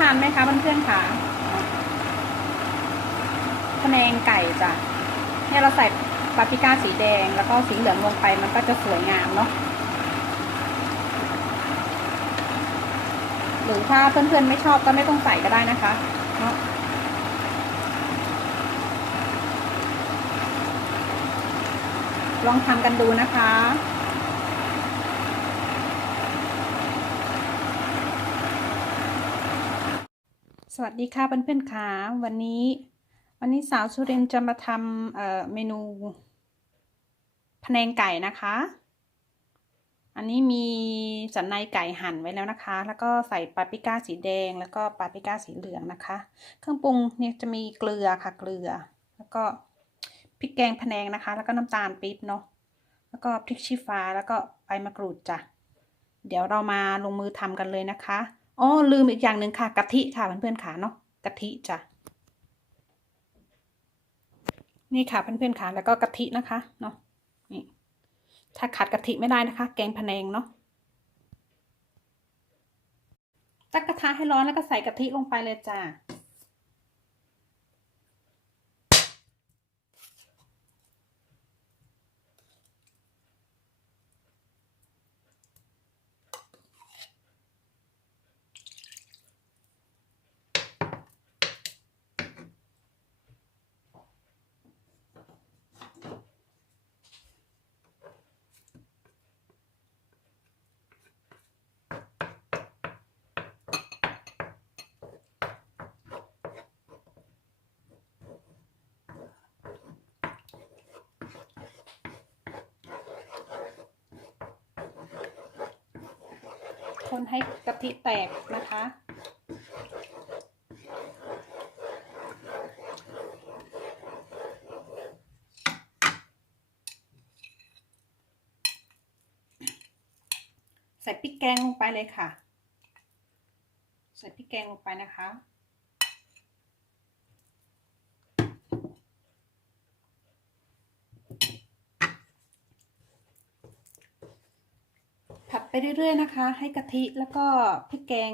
ทานไหมคะเพื่อนๆคะพะแนงไก่จ้ะเนี่ยเราใส่ปาปริก้าสีแดงแล้วก็สีเหลืองลงไปมันก็จะสวยงามเนาะหรือถ้าเพื่อนๆไม่ชอบก็ไม่ต้องใส่ก็ได้นะคะเนาะลองทำกันดูนะคะ สวัสดีค่ะเพื่อนๆค่ะวันนี้ วันนี้สาวสุรินจะมาทำเเมนูพะแนงไก่นะคะ อันนี้มีสันในไก่หั่นไว้แล้วนะคะ แล้วก็ใส่ปาปริก้าสีแดง แล้วก็ปาปริก้าสีเหลืองนะคะ เครื่องปรุงเนี่ยจะมีเกลือค่ะเกลือ แล้วก็พริกแกงพะแนงนะคะ แล้วก็น้ำตาลปี๊บเนาะแล้วก็พริกชี้ฟ้าแล้วก็ใบมะกรูดจ้ะเดี๋ยวเรามาลงมือทำกันเลยนะคะ อ๋อลืมอีกอย่างหนึ่งค่ะกะทิค่ะเพื่อนๆขาเนาะกะทิจ้ะนี่ค่ะเพื่อนๆค่ะแล้วก็กะทินะคะเนาะนี่ถ้าขาดกะทิไม่ได้นะคะ แกงพะแนงเนาะตักกระทะให้ร้อนแล้วก็ใส่กะทิลงไปเลยจ้า คนให้กะทิแตกนะคะ ใส่พริกแกงลงไปเลยค่ะ ใส่พริกแกงลงไปนะคะ ไปเรื่อยๆนะคะ ให้กะทิแล้วก็พริกแกง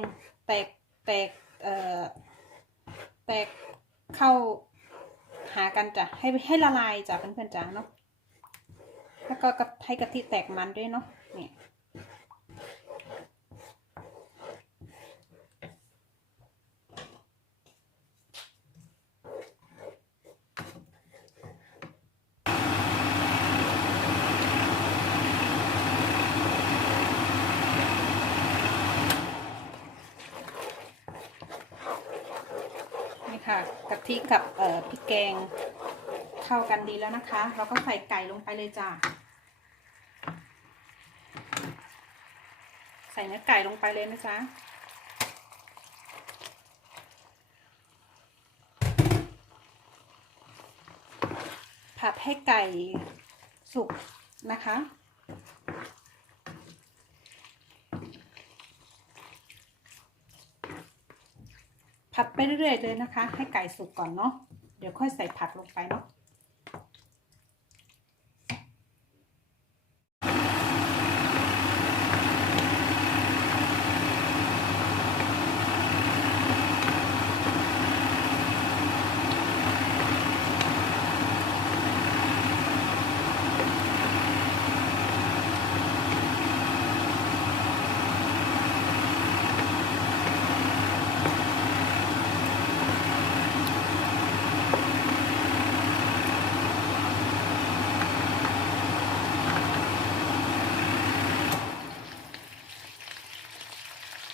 แตกแตกเอ่อแตกเข้าหากันจ้ะให้ให้ละลายจ้ะเพื่อนๆจ้ะเนาะแล้วก็ให้กะทิแตกมันด้วยเนาะเนี่ยนี่ ค่กะทิกับเอ่อพริกแกงเข้ากันดีแล้วนะคะ เราก็ใส่ไก่ลงไปเลยจ้ะใส่เนื้อไก่ลงไปเลยนะจ๊ะผัดให้ไก่สุกนะคะ ผัดไปเรื่อยๆเลยนะคะ ให้ไก่สุกก่อนเนาะเดี๋ยวค่อยใส่ผักลงไปเนาะ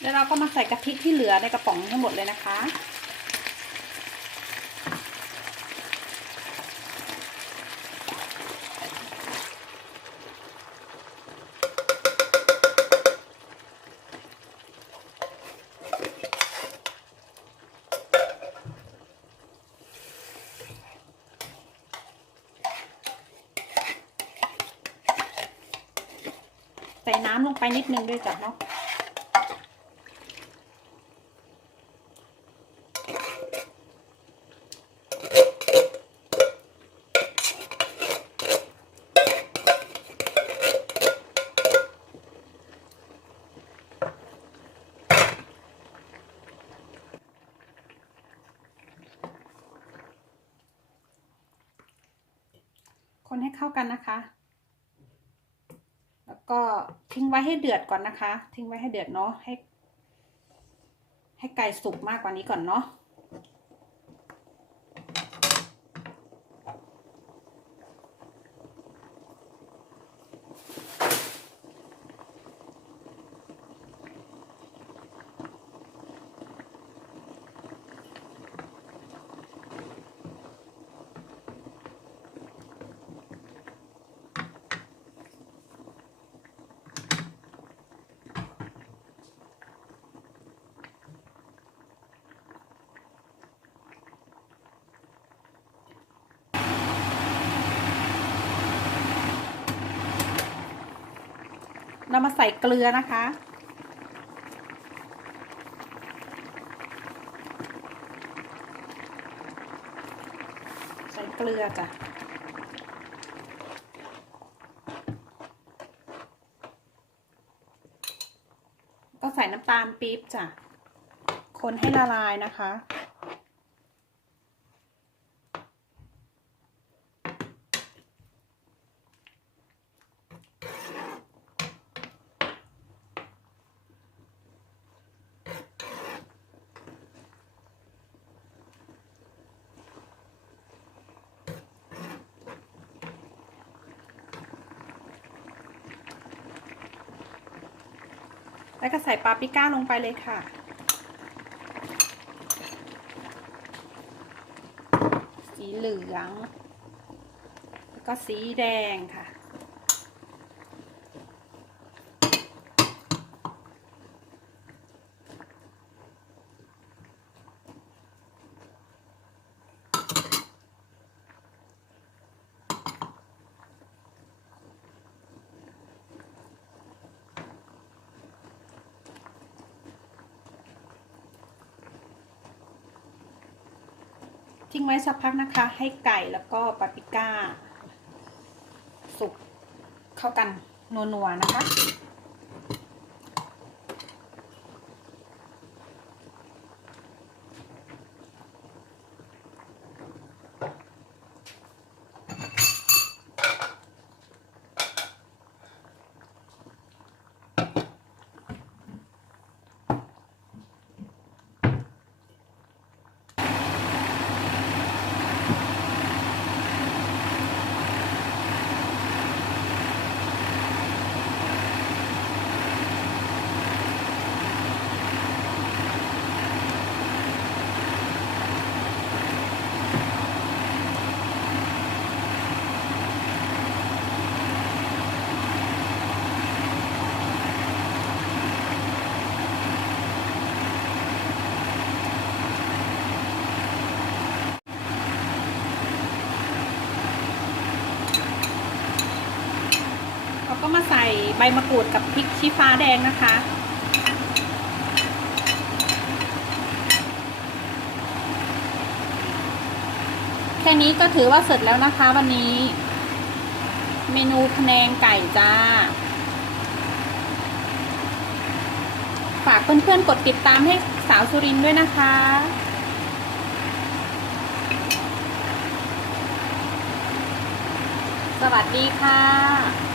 แล้วเราก็มาใส่กะทิที่เหลือในกระป๋องทั้งหมดเลยนะคะ ใส่น้ำลงไปนิดนึงด้วยจ้ะเนาะ ให้เข้ากันนะคะ แล้วก็ทิ้งไว้ให้เดือดก่อนนะคะ ทิ้งไว้ให้เดือดเนาะให้ ให้ไก่สุกมากกว่านี้ก่อนเนาะ มาใส่เกลือนะคะ ใส่เกลือจ้ะก็ใส่น้ำตาลปี๊บจ้ะ คนให้ละลายนะคะ แล้วก็ใส่ปาปริก้าลงไปเลยค่ะ สีเหลือง แล้วก็สีแดงค่ะ ทิ้งไว้สักพักนะคะ ให้ไก่แล้วก็ปาปริก้า สุกเข้ากันนัวๆนะคะ มาใส่ใบมะกรูดกับพริกชี้ฟ้าแดงนะคะ แค่นี้ก็ถือว่าเสร็จแล้วนะคะวันนี้ เมนูพะแนงไก่จ้า ฝากเพื่อนๆกดติดตามให้สาวสุรินด้วยนะคะสวัสดีค่ะ